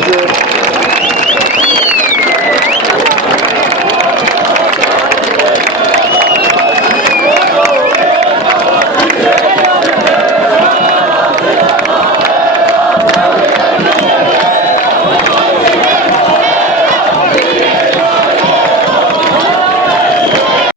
Obrigado.